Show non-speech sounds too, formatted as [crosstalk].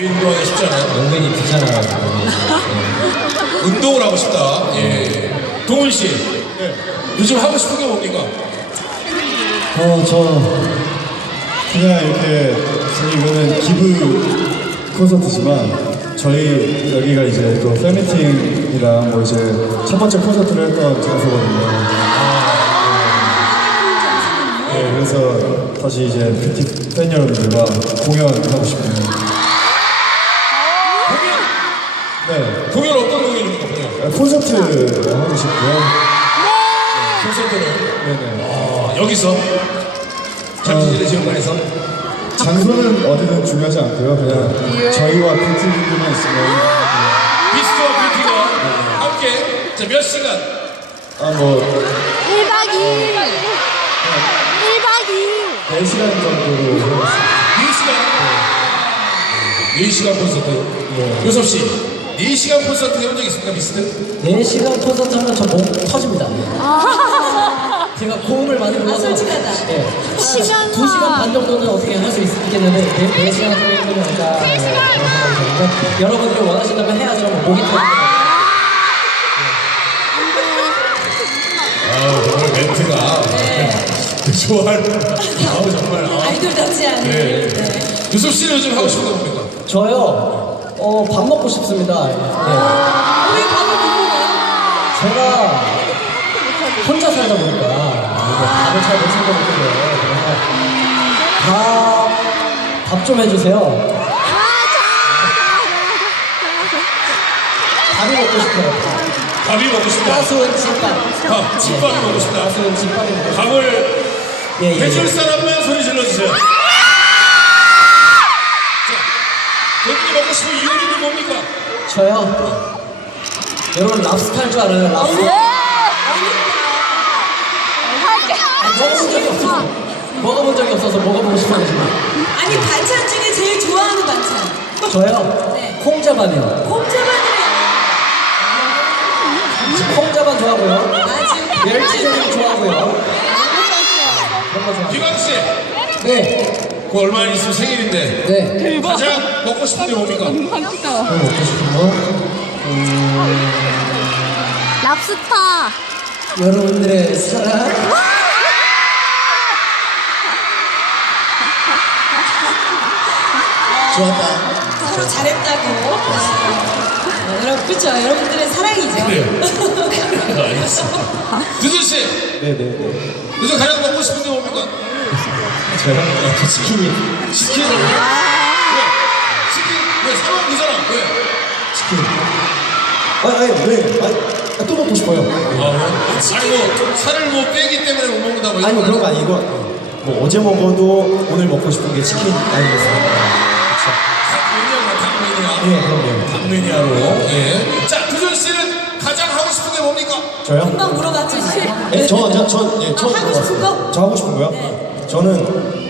운동하기 쉽지 않아요. 은근히 귀찮아가지고. 운동을 하고 싶다. 예. 동훈 씨. 요즘 하고 싶은 게 뭡니까? 어, 저 그냥 이렇게 사실 이거는 기부 콘서트지만 저희 여기가 이제 또 팬미팅이랑 뭐 이제 첫 번째 콘서트를 했던 장소거든요. 네, 그래서 다시 이제 뷰티 팬 여러분들과 공연하고 싶네요. 네, 공연 어떤 공연입니까? 공연. 콘서트 하고 싶고요. 콘서트를. 네네. 아, 여기서 잠시실의 지역관에서 장소는 어디든 중요하지 않고요. 그냥 저희와 뷰티분들만 있으면 미스터 뷰티가 함께 자, 몇 시간 아뭐 1박 2일 1박 2일 4시간 정도로 해봤습니다. 4시간 4시간 콘서트 요섭 씨 4시간 콘서트 해본 적 있습니까 미스트? 4시간 콘서트 하면 저목 터집니다. 제가 고음을 많이 불러서. 솔직하다. 네. 시간아. 2시간 반 정도는 어떻게 할 수 있겠는데, 4시간 정도는 아까 드니까, 여러분들이 원하신다면 해야죠. 뭐 목이 터지는 아 정말 멘트가 [laughs] 좋아할 아우 정말 아. 아이돌답지 않은 네. 네. 요섭 씨는 요즘 하고 싶은 게 뭡니까? 저요, 어, 밥 먹고 싶습니다. 예. 왜 밥을 못 먹어요? 제가 혼자 살다 보니까 밥을 잘 못 챙겨 먹거든요. 그래서 밥, 밥 좀 해주세요. 밥이 먹고 싶어요. 밥. 밥이 먹고 싶다 따스운 집밥. 밥, 집밥이 먹고 싶다 따스운 집밥이 먹고 싶어요. 밥을 예, 예, 해줄 예. 사람만 소리 질 저요. 여러분 랍스터 할줄 알아요? 랍스터. 아니, 먹어본 적이 없어서. 먹어본 적이 없어서 먹어보고 싶어요 지금. 아니 반찬 중에 제일 좋아하는 반찬 저요. 네. 콩자반이요. 콩자반이에요 콩자반 좋아하고요. 아주 멸치조림 좋아하고요. 그런 거 좋아해요. 기광 씨, 네. 그 얼마 있으면 생일인데 네. 가장 먹고 싶은 게 뭡니까? 또 먹고 싶은 거? 랍스터 여러분들의 사랑. [laughs] 좋았다. 서로 잘했다고 네. 여러분 그렇죠 여러분들의 사랑이죠 그래요. 알겠습니다. [laughs] 두준 씨, 네네네. 요즘 가장 먹고 싶은 게 뭡니까? 저요? 저 치킨이 치킨. 왜? 치킨 왜 사람 그잖아. 왜? 치킨. 아니 아니 왜? 아니 아, 또 먹고 싶어요. 아, 왜? 아니 뭐 살을 뭐 빼기 때문에 못 먹는다 뭐 아니 뭐 그런 거 아니고 뭐 어제 먹어도 오늘 먹고 싶은 게 치킨 아니겠습니까? 예 그럼요. 닭매니아로. 예. 자, 두준 씨는 가장 하고 싶은 게 뭡니까? 저요? 금방 물어봤잖아요 예, 저, 저, 저, 예, 저, 아, 하고 싶은 거? 저 하고 싶은 거요? 저는